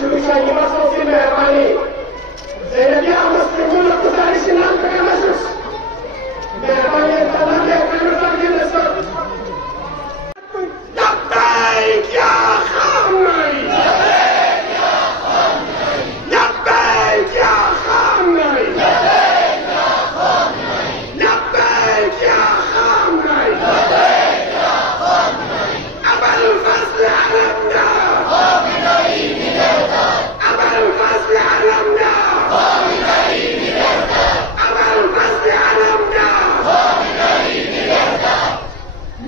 شمشاي مصر في مهرباني زي نبيع مصر كل قطاري سنان بقى مصر مهرباني التمام يكون فرق الأسر لبيك يا خامنئي لبيك يا خامنئي لبيك يا خامنئي لبيك يا خامنئي لبيك يا خامنئي أبا الفصل علمنا خامنئي بلادنا أبا الفصل علمنا خامنئي بلادنا أبا الفصل علمنا خامنئي بلادنا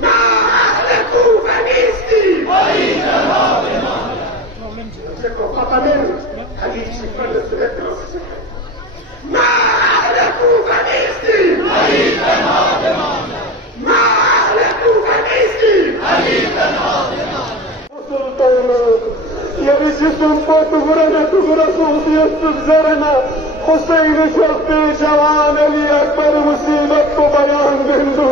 ما أهلكوا فنيستي وإنما بمعنى ما أهلكوا فنيستي وإنما بمعنى ما أهلكوا فنيستي وإنما بمعنى يرجسون بطغرنا تغرى صوتي استبزرنا حسين شرطي جوان لي أكبر مصيبة بيان بندو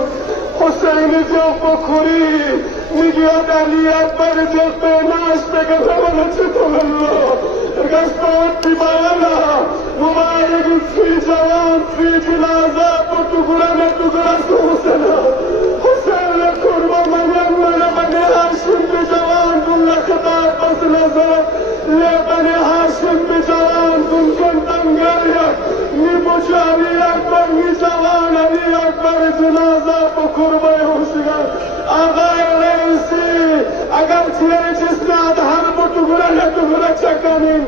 حسين جوف خوري نجيات علي أكبر جوف ناش تقدر نجتم الله رقصت بمانا مبارك في جوان في جنازة بطغرنا تغرى صوتنا حسين قرب من هاشم بجوان كل خطاب بس نظر لبني هاشم بجوان كنت انقريا نبوشاري أكبر نجوان علي أكبر جنازة بقرب يوشيغا آغاي رئيسي اگر چیئے جس نے آدھار بطغرہ لطغرہ چکنین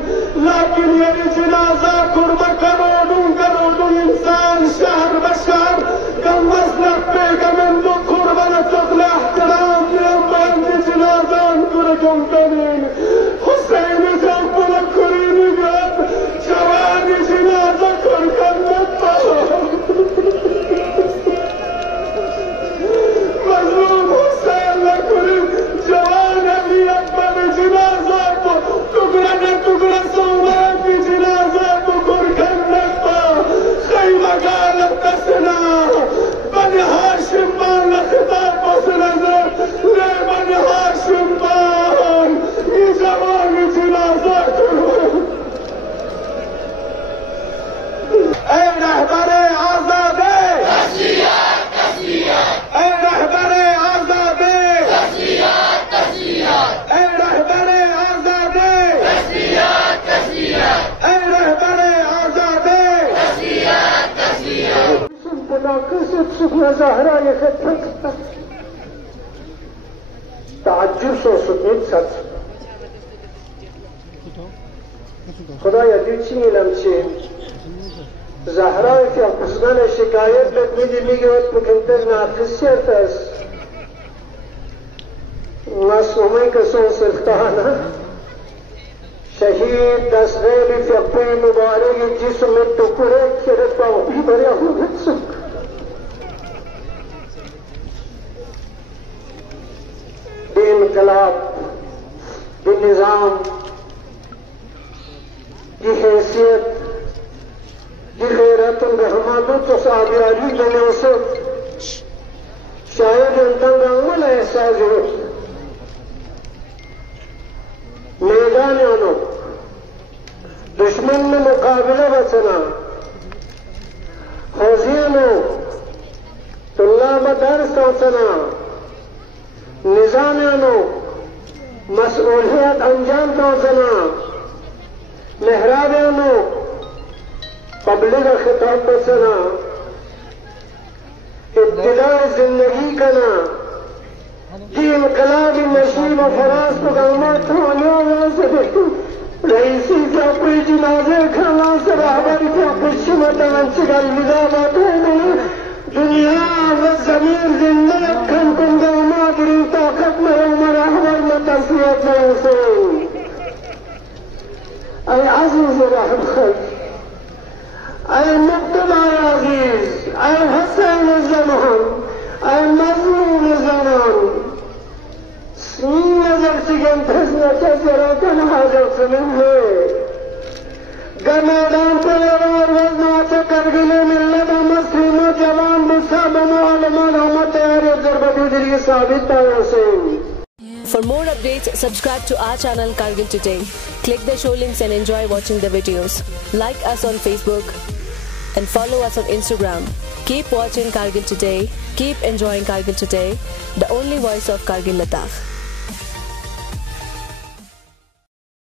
لیکن یہ جنازہ قرب کروڑوں انسان شہر بشہر کم مصرف پیغمن دو قربان تقل احترام نیام جنازہ انکر کنکنین حسین جنبول کرینی گرد جوانی جنازہ کرکن نتا مظلوم حسین لکرین جوان علی اکبر جنازہ کو ٹکڑا سونا کی جنازہ کو کرکن نتا خیمہ غالب تسنا بني هاشم بان خطاب بس نظر لے بني هاشم بان یہ جوان جنازہ کرو اے رہبر آزاد تسلیات تسلیات اے رہبر آزاد تسلیات تسلیات اے رہبر آزاد تسلیات تسلیات اے رہبر آزاد تسلیات تسلیات مناقصة سخنة زهراء يخطط تعجب صوصت سات خدایا دیوچی لمچه زهراء في أقصدان الشكايات بتميدي ميجوات بكنتر ناقصيات اس مصومين كسوس التهانا شهيد دسغيلي في أقوي مبارك جسم التقريك كرفا وفي بريا مغتسك بإنقلاب بالنظام بحيثية بغيرة بحمادة تصابياري بنوسط شاید انتن رنگل احساس ہو میدان آنو دشمن میں مقابلہ بچنا خوزیانو طلاب درس توسنا نظامیانو مسئولیت انجام توسنا محرابیانو پبلک خطاب بچنا ابتداء زندگی کنا دی انقلاب نشیب و فراز کو گلمت ہونیوں سے رئیسی کے اپنی جنازے کھانا سے رہبری کے اپنی شمتان سے الوداع باتوں دنیا و زمین زندہ کھن کن گلما بری طاقت میں عمر احمر میں تصویت میں حسین اے عزیز رحم خیر اے مقتدى عزیز اے حسین الزمان اے مظلوم زمان سنین نظر سگن پھسنا کسراتن حاجت منه گمادان پر وزنات کرگل ملت مسلم جوان بسا بمعلمان ہمت تیاری ضربت ادری ثابت تا حسین For more updates, subscribe to our channel Kargil Today. Click the show links and enjoy watching the videos. Like us on Facebook and follow us on Instagram. Keep watching Kargil Today. Keep enjoying Kargil Today, the only voice of Kargil Ladakh.